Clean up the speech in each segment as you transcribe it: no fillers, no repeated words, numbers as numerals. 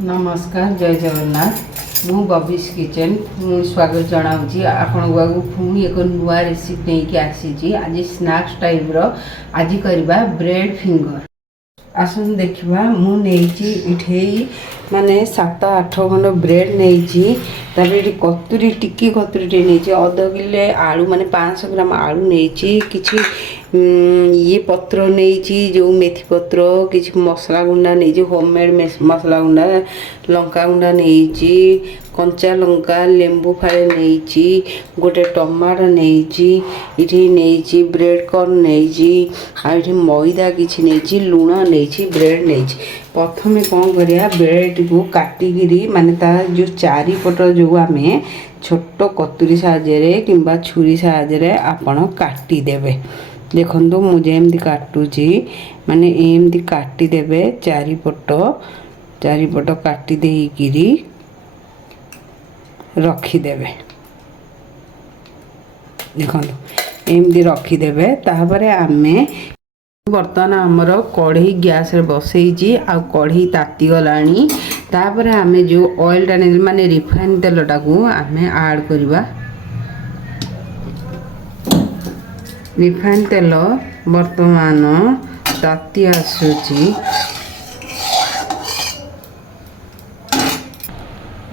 नमस्कार जय जगन्नाथ मु बबिश किचन स्वागत जनाऊँगी आपण पुणी एक नुआ रेसिपी नहीं कि आसी आज स्नैक्स टाइप आज करवा ब्रेड फिंगर आसन देखा मुझे माने 7-8 खंड ब्रेड नहीं कतुरी टिकी कतुरी नहीं अध किले आलू माने 500 ग्राम आलू नहीं कि ये पत्र नहीं जो मेथी पत्र किसी मसला गुंडा नहीं होममेड मसला गुंडा लंका गुंडा नहीं कंचा लंका लेंबू फाड़े नहीं गोटे टमाटो नहीं ब्रेड कॉर्न नहीं मैदा किसी नहीं लुण नहीं ब्रेड नहीं प्रथम कौन करिया ब्रेड को काटिकी माने जो चारिपट जो आम छोट कतुरी साहाଯ୍ୟରେ किंबा छुरी साहाଯ୍ୟରେ आपण काटिदेवे देखो मुझे काटुची माने एमती काटिदेवे चारिपट काटी देकिरी रखीदेवे देखो एमती रखीदेवे तापरे आमे बर्तमान आमर कढ़ई गैस रे बसई आ कढ़ई ताती गलानी तापरे आमे जो ऑयल टा माने रिफाइन तेल टाकू आमे ऐड करवा रिफाइन तेल बर्तमान ताती आसुची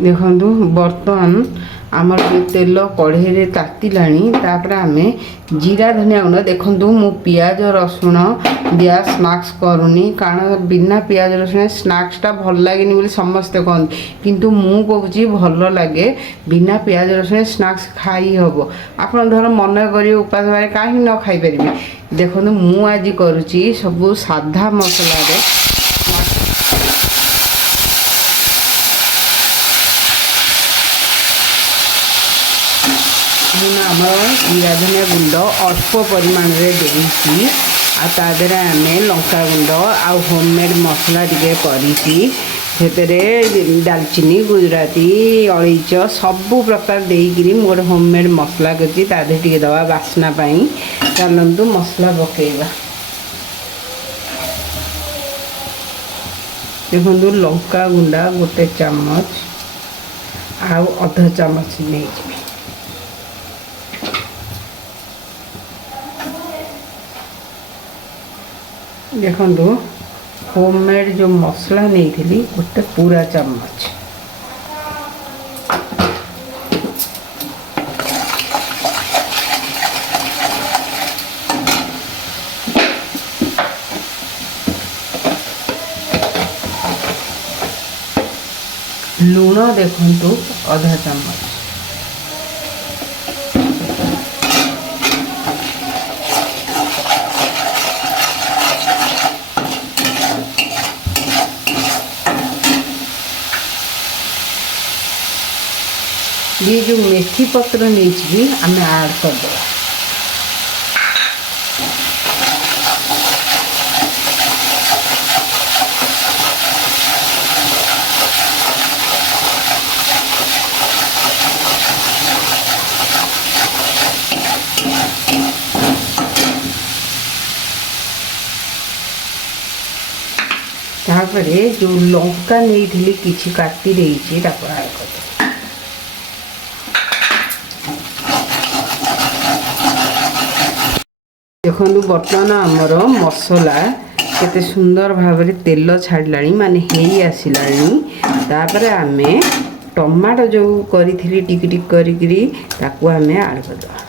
देखंतु बर्तमान आमर तेल कढ़ई रे तातिलाणी तापरे आमे जीरा धनिया गुंड देखंतु मु पियाज रसुण दिया स्नैक्स करूनी कारण बिना पियाज रसुण स्नैक्स टा भल लागेनी बोली समस्ते कहते किंतु मु कहूची भल लगे बिना पियाज रसुण स्नैक्स खाई हबो आपण धर मन करी उपास बारे काहे न खाई परिबे देखंतु मु आज करूची सब साधा मसला रे जीरा धनिया गुंड अल्प परिमाण रे देसी आदे आम लंका गुंड आ होममेड मसला टे करी दालचीनी गुजराती अलैच सबू प्रकार देकरी गोटे होममेड मसला कर दवा बास्ना चलतु मसला पकेबा देखो लंका गुंडा गोटे चामच आउ अध चामच नहीं देखो होममेड जो मसला नहीं थी गोटे पूरा चम्मच लूण देखो अधा चम्मच ये जो मेथी पत्र नहीं आम ऐड करदे तापरे जो लंका नहीं थी किसी काटी देछि ताको ऐड कर देखो बर्तमान आमर मसला केते सुंदर भाव में तेल छाड़ा माने हेई आसिलानी तापरे आमे टमाटो जो करी टिक टिक करी ताकू आमे ऐड करदवा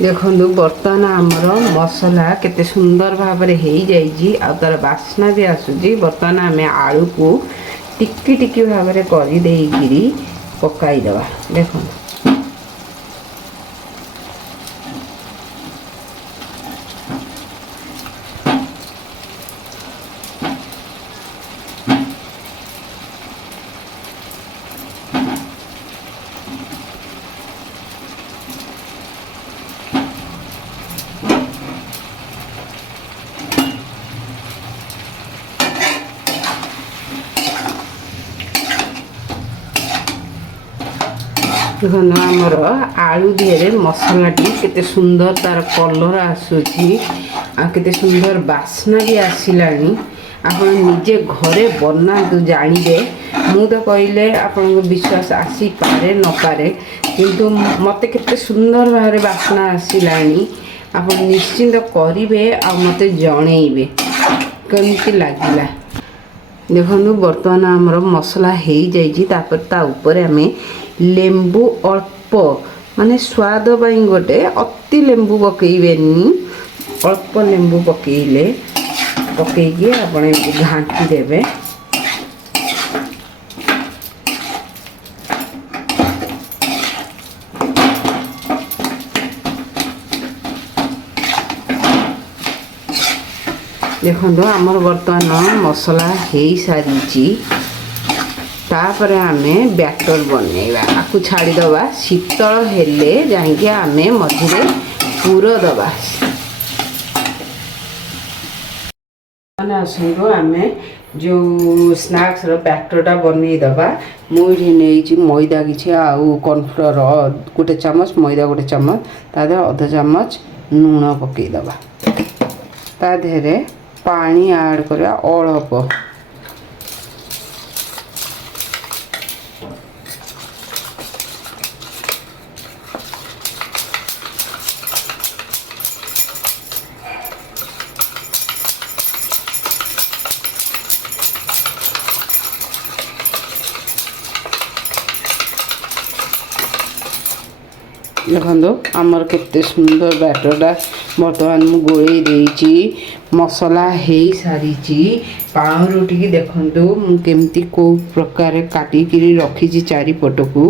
देखो बर्तमान आमर मसला केते सुंदर भाव में हो जाइए आ तार बास्ना भी आसूजी बर्तमान आम आलू को टिकी टिकी भाव में कर पकईदवा देखो देखो आमर आलू दिहरे मसलाटी केते सुंदर तार कलर आसूची आ केते सुंदर बास्ना भी आसिलानी। आपण निजे घरे बनातु जानिबे। मु तो कहले आपण को विश्वास आसी पारे न पारे किंतु मते केते सुंदर भारे बास्ना आसिलानी। आपण निश्चिंत करिवे आ मते जणेइबे केमती लागिला। देखो बर्तमान आमर मसला हो जापर ता ऊपर आम लेंबू अल्प माने स्वाद पाई गोटे अति लेंबू पकईबेनी अल्प लेंबू पकईले पकईकी आपण घाटी देवे। देखो आमर बर्तमान मसला हो सारी तापर आमे बैटर बनैबा आपको छाड़ीदबा शीतल हेले जाइए आमे मझे पूर दबा। आसतु आमे जो स्नैक्स बैटरटा बनईदबा मुझे नहीं मैदा कि कॉर्नफ्लोर गोटे चामच मैदा गोटे चामच तादे अध चामच लूण पकईदबा ता देहरे पानी ऐड करा अल्प देखो आमर केते सुंदर बैटरटा बर्तमान मु गोले देइची मसला हो सारी पाउरुटी की देखु मुझे को प्रकार काटिकी रखी चारिपट को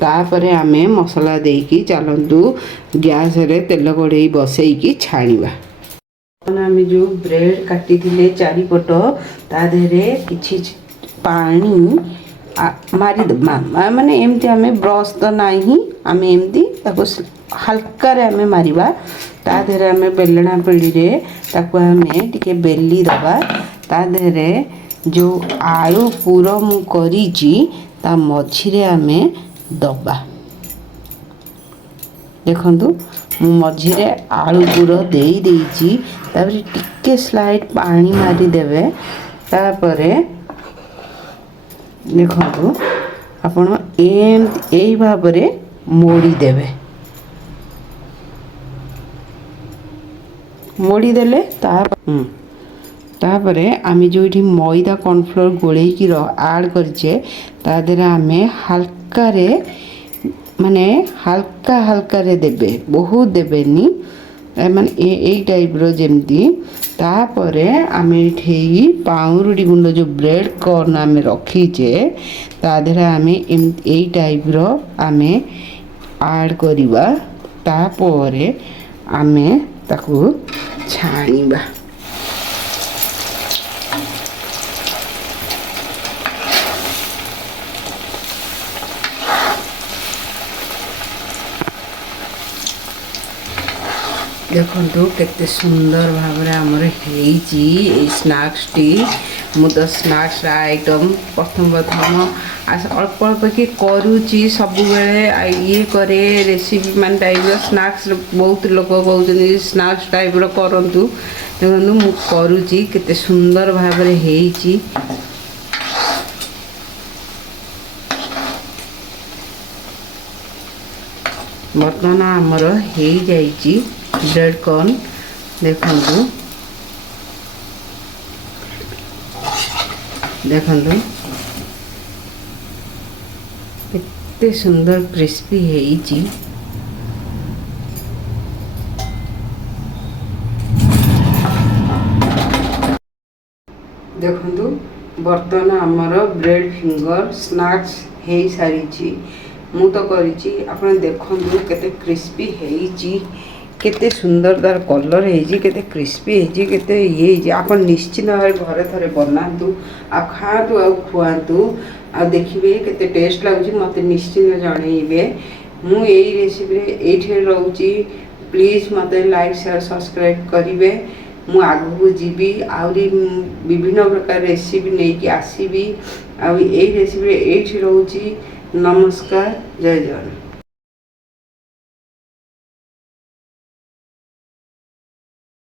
तापर आम मसला देकी चलतु गैस रे तेल कड़े बसईकी छाणीबा। आम जो ब्रेड काटी चारिपट ता देहरे किछि पानी मारिदे माने एमती आम ब्रश तो नहीं आम एमती हल्का रे आम मारिबा ता देहरे आम बेलना पिढ़ी रे ताकू आम टिके बेली दबा ता देहरे जो आलू पूर मु करीची ता मझिरे आम दबा। देखंतु मु मझिरे आलू पूर देई देइची तापर टिके स्लाइड पानी मारी देवे तापरे देखो आपण एई भाबरे मोड़ी देवे मोड़ी देले तापरे आम जो मैदा कॉर्नफ्लोर गोलेकी ऐड करछे ता देहरे आम हल्का रे माने हल्का हल्का रे देबे बहुत देबेनी माने ए टाइप रो जेमती तापरे आम ये पाउरुटी गुंड जो ब्रेड कॉर्न आम रखीचे ता देहरे आम ए टाइप रो आम ऐड करिबा तापरे आम ताकू छाणीबा। देखो केते सुंदर भाव आमर स्नैक्स टी मु तो स्नैक्स आइटम प्रथम अल्प अल्प कि करुच्ची सब ये करे रेसिपी मान टाइप स्नैक्स बहुत लोग कहते स्नैक्स टाइप करूँ देखो मु करुच्ची केते सुंदर भाव बर्तमान आमर हो जाइए ब्रेड कॉर्न देखंतु देखंतु कितने सुंदर क्रिस्पी है। देखंतु बर्तमान आमर ब्रेड फिंगर स्नैक्स हो सारी मु तो करी आपण देखंतु केते क्रिस्पी है केते सुंदर तार कलर है क्रिस्पी है केते ये आप निश्चित भाव घरे थरे बनातु आ खातु आ खुआतु आ देखिए केते टेस्ट लगुच मत निश्चित जनइबे। मु यही रेसिपी ये रोची प्लीज मत लाइक शेयर सब्सक्राइब करेंगे। मु आगू जीवी आहरी विभिन्न प्रकार रेसिपी नहीं कि आसबि आ रेसिपी ये रोची। नमस्कार जय जगन्नाथ।